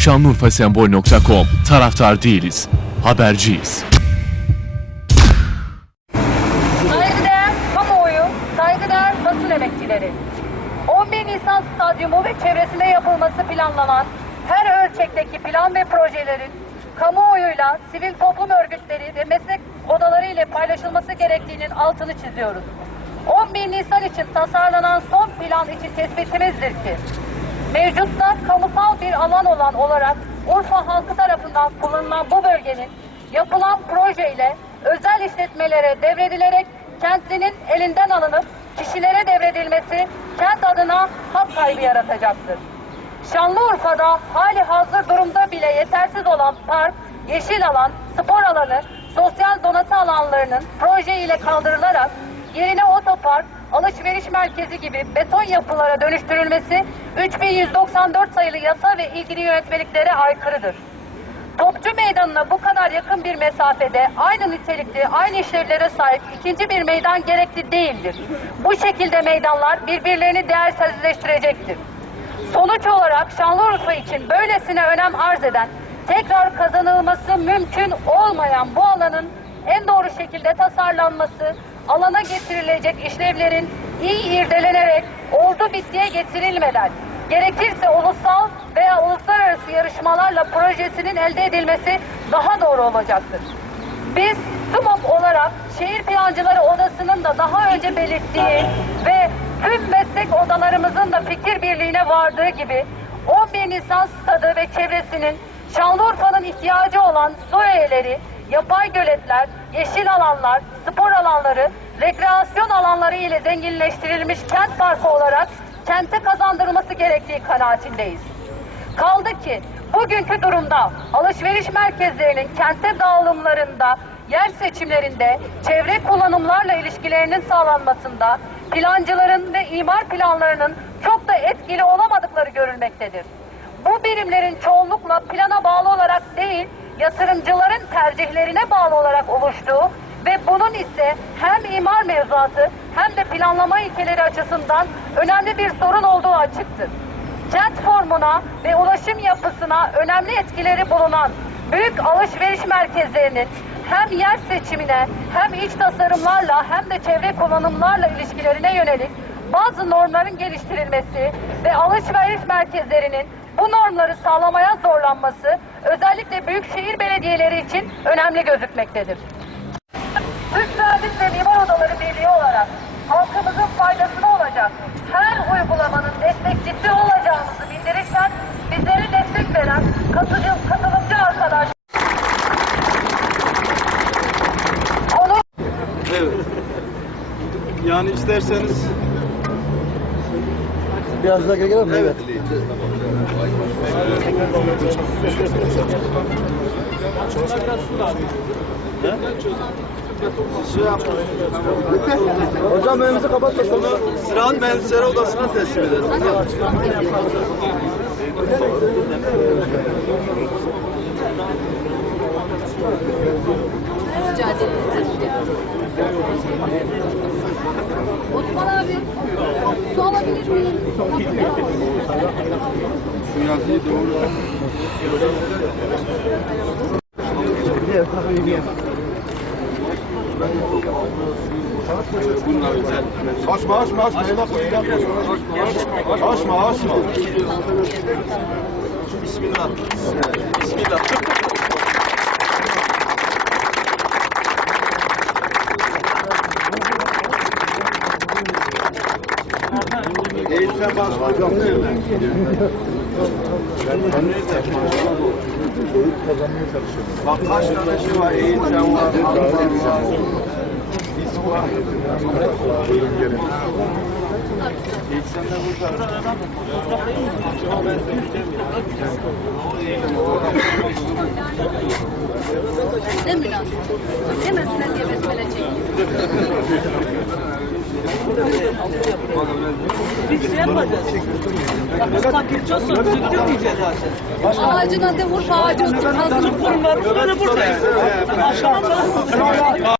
Şanlıurfasembol.com Taraftar değiliz, haberciyiz. Saygıdeğer kamuoyu, saygıdeğer basın emekçileri. 11 Nisan Stadyumu ve çevresinde yapılması planlanan her ölçekteki plan ve projelerin kamuoyuyla, sivil toplum örgütleri ve meslek odaları ile paylaşılması gerektiğinin altını çiziyoruz. 11 Nisan için tasarlanan son plan için tespitimizdir ki mevcutta kamusal bir alan olan olarak Urfa halkı tarafından kullanılan bu bölgenin yapılan projeyle özel işletmelere devredilerek kentlinin elinden alınıp kişilere devredilmesi kent adına hak kaybı yaratacaktır. Şanlıurfa'da hali hazır durumda bile yetersiz olan park, yeşil alan, spor alanı, sosyal donatı alanlarının proje ile kaldırılarak yerine otopark, alışveriş merkezi gibi beton yapılara dönüştürülmesi 3194 sayılı yasa ve ilgili yönetmeliklere aykırıdır. Topçu meydanına bu kadar yakın bir mesafede aynı nitelikli, aynı işlevlere sahip ikinci bir meydan gerekli değildir. Bu şekilde meydanlar birbirlerini değersizleştirecektir. Sonuç olarak Şanlıurfa için böylesine önem arz eden, tekrar kazanılması mümkün olmayan bu alanın en doğru şekilde tasarlanması, alana getirilecek işlevlerin iyi irdelenerek ordu bittiye getirilmeden, gerekirse ulusal veya uluslararası yarışmalarla projesinin elde edilmesi daha doğru olacaktır. Biz TUMOP olarak Şehir Plancıları Odası'nın da daha önce belirttiği ve tüm meslek odalarımızın da fikir birliğine vardığı gibi 11 Nisan stadı ve çevresinin Şanlıurfa'nın ihtiyacı olan su öğeleri, yapay göletler, yeşil alanlar, spor alanları, rekreasyon alanları ile zenginleştirilmiş kent parkı olarak kente kazandırılması gerektiği kanaatindeyiz. Kaldı ki bugünkü durumda alışveriş merkezlerinin kente dağılımlarında, yer seçimlerinde, çevre kullanımlarla ilişkilerinin sağlanmasında, plancıların ve imar planlarının çok da etkili olamadıkları görülmektedir. Bu birimlerin çoğunlukla plana bağlı olarak değil, yatırımcıların tercihlerine bağlı olarak oluştuğu ve bunun ise hem imar mevzuatı hem de planlama ilkeleri açısından önemli bir sorun olduğu açıktır. Kent formuna ve ulaşım yapısına önemli etkileri bulunan büyük alışveriş merkezlerinin hem yer seçimine hem iç tasarımlarla hem de çevre kullanımlarla ilişkilerine yönelik bazı normların geliştirilmesi ve alışveriş merkezlerinin bu normları sağlamaya zorlanması özellikle büyükşehir belediyeleri için önemli gözükmektedir. Türk Mühendis ve Mimar Odaları Birliği olarak halkımızın faydasına olacak her uygulamanın destekçisi olacağımızı bildirirken bizlere destek veren katılımcı, katılımcı arkadaş Evet. Yani isterseniz Biraz daha gelelim mi? evet. Şey. Hocam önümüzü kapatmasın. Bunu Ziraat Mühendisleri Odası'na teslim edelim. Miyim? Açma açma açma. Eyvah koyun Açma açma. Bismillah. Bismillah. Eğitim başkanı nerede? Bak kaç tane şey var. Eğitim var. Antep var. Biz var. Eğitim de burada. Ne münasebet. Yemezsen diye besmele çekiyor. Biz şey yapacağız. Biz takılacağız sonra sürtürmeyeceğiz zaten. Ağacın adı Urfa ağacı. Bunlar böyle buradayız. Aşağıda